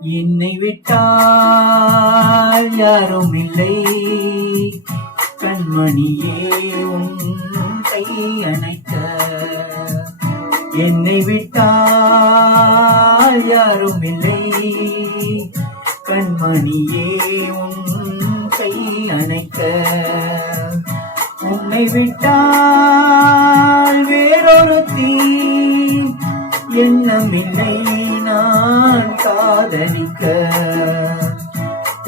என்னை விட்டால் யாரும் இல்லை, கண்மணியே உன் கை அணைக்க. என்னை விட்டால் யாரும் இல்லை, கண்மணியே உன் கை அணைக்க. உன்னை விட்டால் வேறொருத்தி எண்ணமில்லை நான் காதலிக்க.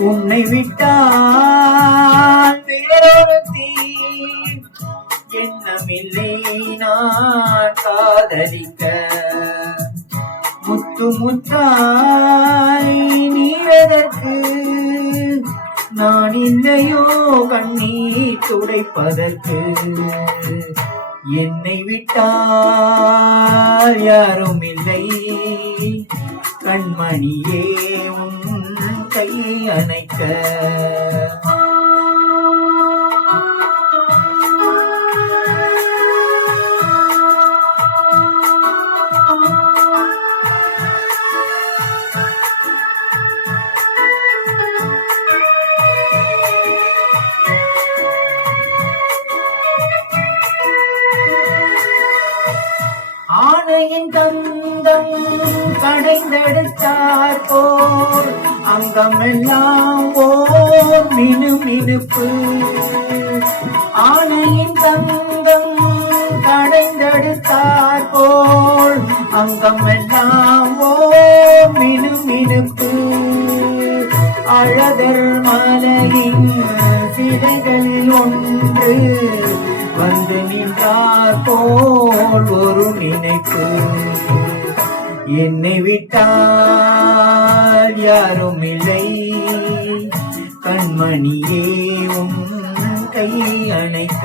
உன்னை விட்டால் வேறொருத்தி எண்ணமில்லை நான் காதலிக்க. முத்து முத்தாய் நீரதற்கு நான் இல்லையோ கண்ணீர் துடைப்பதற்கு. என்னை விட்டால் யாரும் இல்லை, கண்மணியே உன் கை அணைக்க. ஆனையின் தந்தம் கடைந்தெடுத்தார் போர் அங்கமெல்லாம் ஓர் மினுமினுப்பு. ஆனையின் தந்தம் கடைந்தெடுத்தார் போல் அங்கமெல்லாம் ஓர் மினுமினுப்பு. அழகர் மலையின் சிலைகள் ஒன்று வந்து நின்றார் போல் ஒரு நினைப்பு. என்னை விட்டால் யாரும் இல்லை, கண்மணியே உன் கை அணைக்க.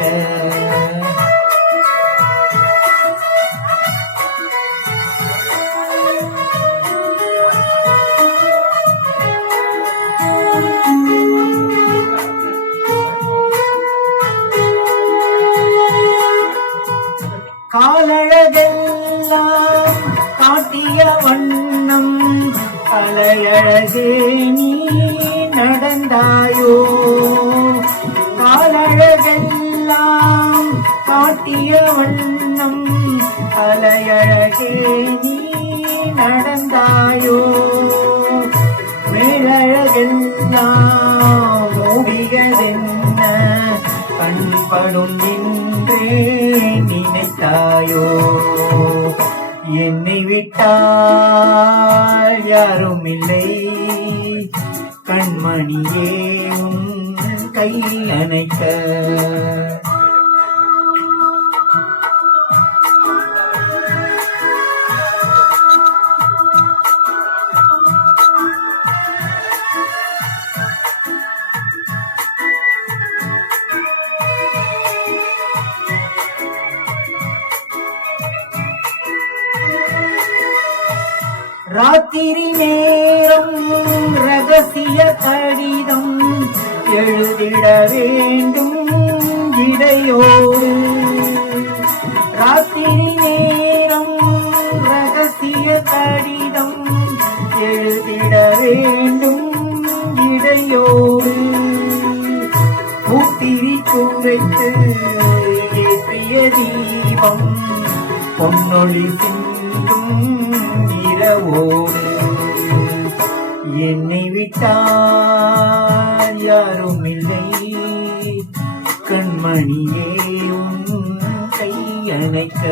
காலழகெல்லாம் காட்டிய வண்ணம் கலையழகே நீ நடந்தாயோ. காலழகெல்லாம் காட்டிய வண்ணம் கலையழகே நீ நடந்தாயோ. மேலழகெல்லாம் மூடியதென்ன கண்படும் நின்றே நினைத்தாயோ. என்னை விட்டால் யாரும் இல்லை, கண்மணியே உன் கை அணைக்க. ராத்திரி நேரம் ரகசிய கடிதம் எழுதிட வேண்டும் இடையோடு. ராத்திரி நேரம் ரகசிய கடிதம் எழுதிட வேண்டும் இடையோடு. பூத்திரி குறைத்து ஏற்றிய தீபம் பொன்னொழி சிந்தும் இரவோடு. என்னை விட்டால் யாரும் இல்லை, கண்மணியே உன் கை அணைக்க.